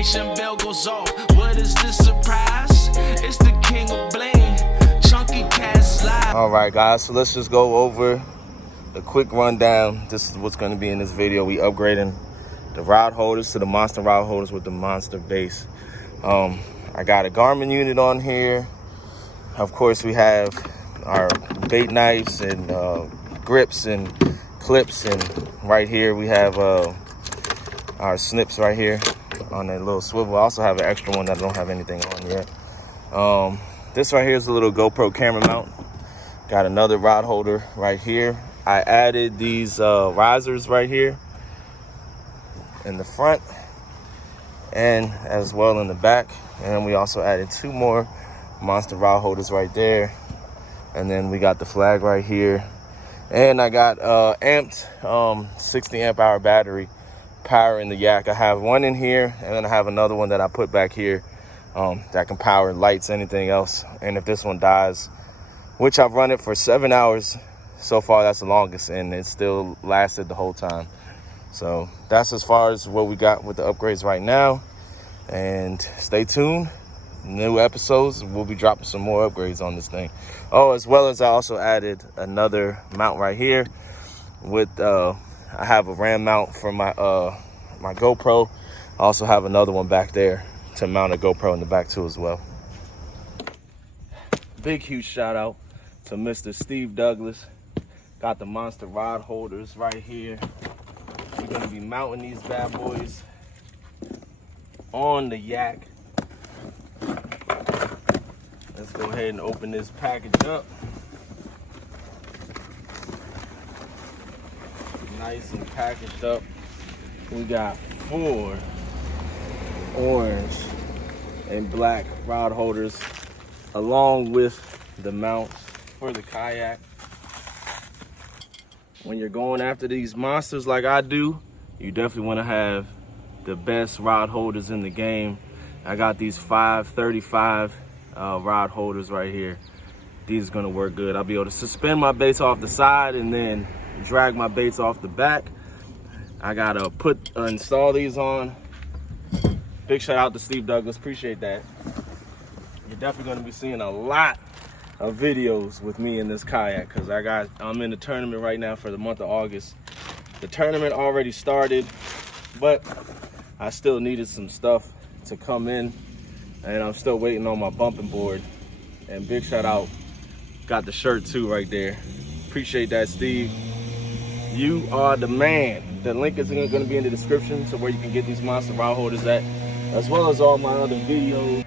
notification bell goes off. What is this surprise? It's the king of bling, chunky cast live. All right, guys, so let's just go over the quick rundown. This is what's going to be in this video. We upgrading the rod holders to the monster rod holders with the monster base. I got a Garmin unit on here. Of course, we have our bait knives and grips and clips, and right here we have our snips right here on that little swivel. I also have an extra one that I don't have anything on yet. This right here is a little GoPro camera mount. Got another rod holder right here. I added these risers right here in the front and as well in the back. And we also added 2 more monster rod holders right there. And then we got the flag right here. And I got amped 60 amp hour battery power in the yak. I have one in here, and then I have another one that I put back here that can power lights, anything else. And if this one dies, which I've run it for 7 hours so far, that's the longest, and it still lasted the whole time. So that's as far as what we got with the upgrades right now. And stay tuned. New episodes, we'll be dropping some more upgrades on this thing. Oh, as well as I also added another mount right here with I have a RAM mount for my my GoPro. I also have another one back there to mount a GoPro in the back too as well. Big huge shout out to Mr. Steve Douglas. Got the monster rod holders right here. We're gonna be mounting these bad boys on the yak. Let's go ahead and open this package up. Nice and packaged up. We got 4 orange and black rod holders along with the mounts for the kayak. When you're going after these monsters like I do, you definitely want to have the best rod holders in the game. I got these 535 rod holders right here. These are gonna work good. I'll be able to suspend my baits off the side and then drag my baits off the back. I gotta install these on. Big shout out to Steve Douglas, appreciate that. You're definitely gonna be seeing a lot of videos with me in this kayak because I'm in the tournament right now for the month of August. The tournament already started, but I still needed some stuff to come in, and I'm still waiting on my bumping board. And big shout out, got the shirt too right there. Appreciate that, Steve. You are the man. The link is going to be in the description to where you can get these monster rod holders at, as well as all my other videos.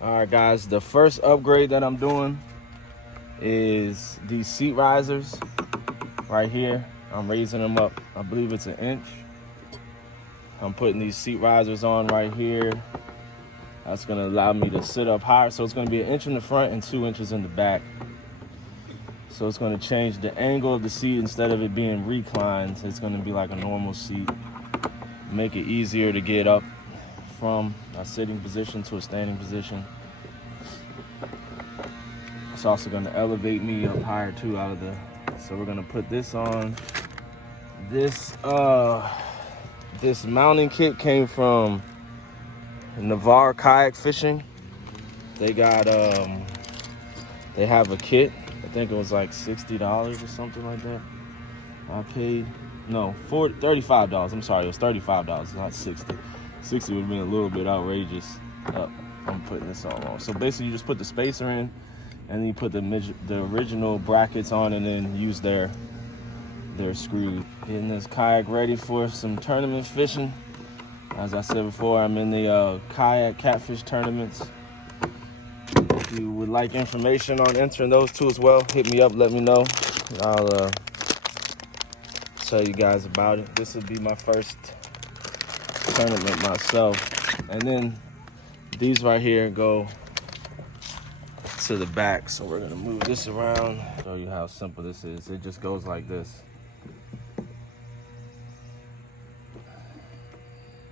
All right, guys, the first upgrade that I'm doing is these seat risers right here. I'm raising them up, I believe it's 1 inch. I'm putting these seat risers on right here. That's gonna allow me to sit up higher. So it's gonna be 1 inch in the front and 2 inches in the back. So it's gonna change the angle of the seat. Instead of it being reclined, it's gonna be like a normal seat. Make it easier to get up from a sitting position to a standing position. It's also gonna elevate me up higher too out of the, so we're gonna put this on. This mounting kit came from Navarre Kayak Fishing. They got they have a kit. I think it was like $60 or something like that. I paid $35. I'm sorry, it was $35, not 60. 60 would have been a little bit outrageous. I'm putting this all on. So basically, you just put the spacer in, and then you put the original brackets on, and then use their screws. Getting this kayak ready for some tournament fishing. As I said before, I'm in the kayak catfish tournaments. If you would like information on entering those too as well, hit me up, let me know. I'll tell you guys about it. This will be my first tournament myself. And then these right here go to the back. So we're gonna move this around, show you how simple this is. It just goes like this.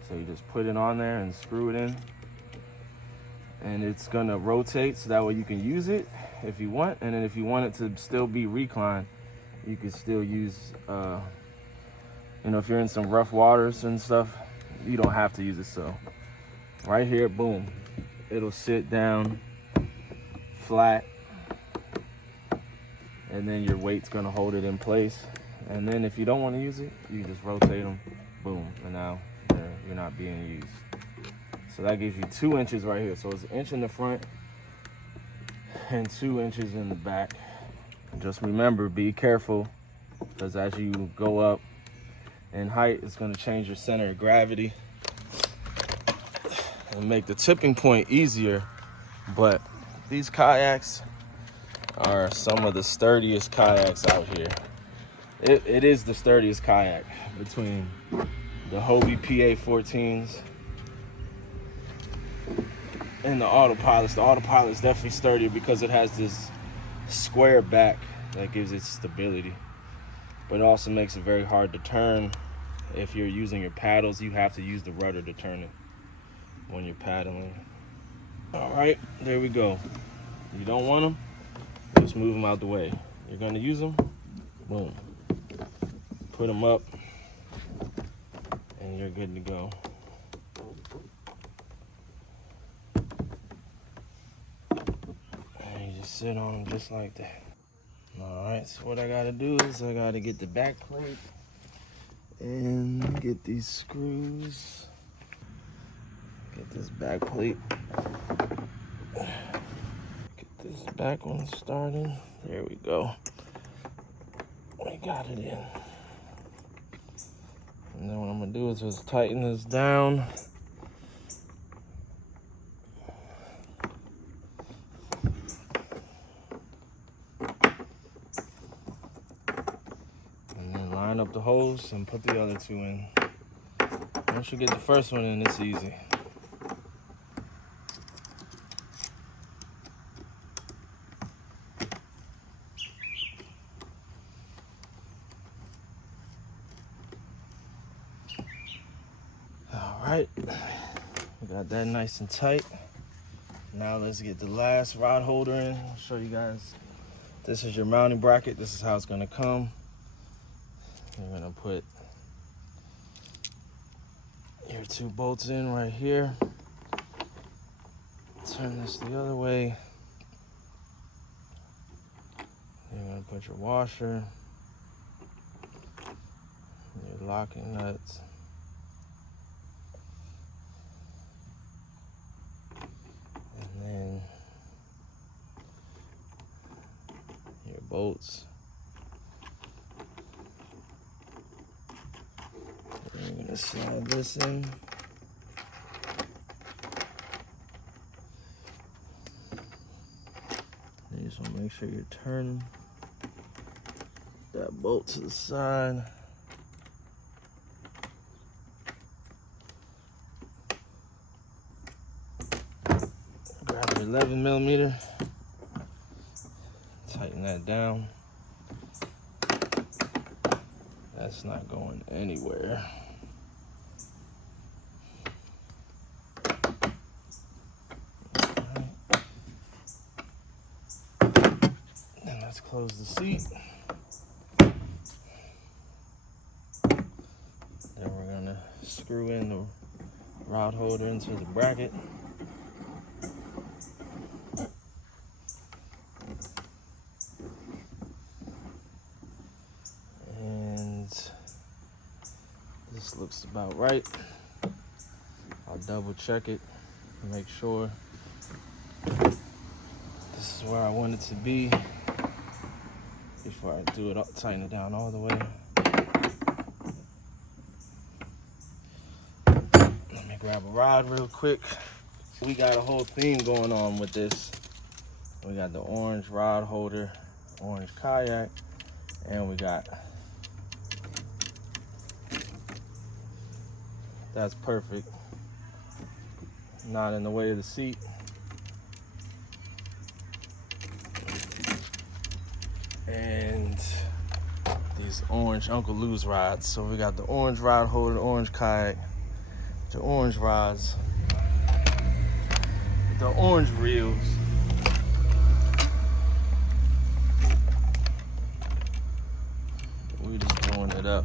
So you just put it on there and screw it in. And it's gonna rotate so that way you can use it if you want. And then if you want it to still be reclined, you can still use, you know, if you're in some rough waters and stuff, you don't have to use it. So right here, boom, it'll sit down flat, and then your weight's gonna hold it in place. And then if you don't want to use it, you just rotate them, boom, and now you're not being used. So that gives you 2 inches right here. So it's an inch in the front and 2 inches in the back. Just remember, be careful, because as you go up in height, it's going to change your center of gravity and make the tipping point easier. But these kayaks are some of the sturdiest kayaks out here. It is the sturdiest kayak between the Hobie PA14s and the autopilots. The autopilot's definitely sturdier because it has this square back that gives it stability, but it also makes it very hard to turn. If you're using your paddles, you have to use the rudder to turn it when you're paddling. All right, there we go. You don't want them, just move them out the way. You're gonna use them, boom, put them up, and you're good to go. And you just sit on them just like that. All right, so what I gotta do is I gotta get the back plate and get these screws. Get this back plate. Get this back one started. There we go. We got it in. And then what I'm gonna do is just tighten this down. And then line up the holes and put the other 2 in. Once you get the first one in, it's easy. All right, we got that nice and tight. Now let's get the last rod holder in. I'll show you guys. This is your mounting bracket. This is how it's gonna come. You're gonna put your 2 bolts in right here. Turn this the other way. You're gonna put your washer, your locking nuts, and then your bolts. Then you're gonna slide this in. You just want to make sure you're turning that bolt to the side. Grab your 11mm, tighten that down. That's not going anywhere. Then let's close the seat. Then we're gonna screw in the rod holder into the bracket. And this looks about right. I'll double check it and make sure this is where I want it to be before I do it, tighten it down all the way. Let me grab a rod real quick. We got a whole theme going on with this. We got the orange rod holder, orange kayak, and we got, that's perfect. Not in the way of the seat. And these orange Uncle Lou's rods. So we got the orange rod holder, the orange kayak, the orange rods, the orange reels. We just blowing it up.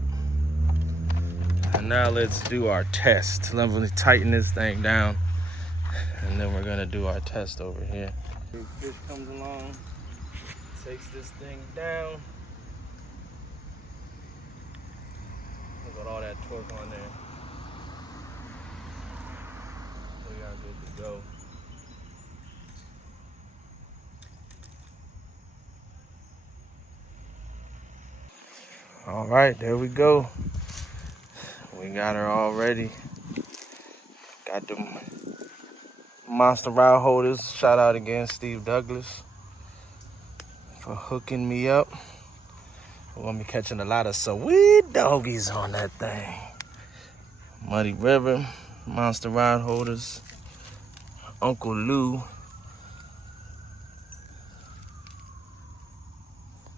now let's do our test. Let me tighten this thing down, and then we're gonna do our test over here. Big fish comes along, takes this thing down. Look at all that torque on there. We are good to go. All right, there we go. We got her all ready. Got them monster rod holders. Shout out again, Steve Douglas, for hooking me up. We're gonna be catching a lot of sweet doggies on that thing. Muddy River, monster rod holders, Uncle Lou.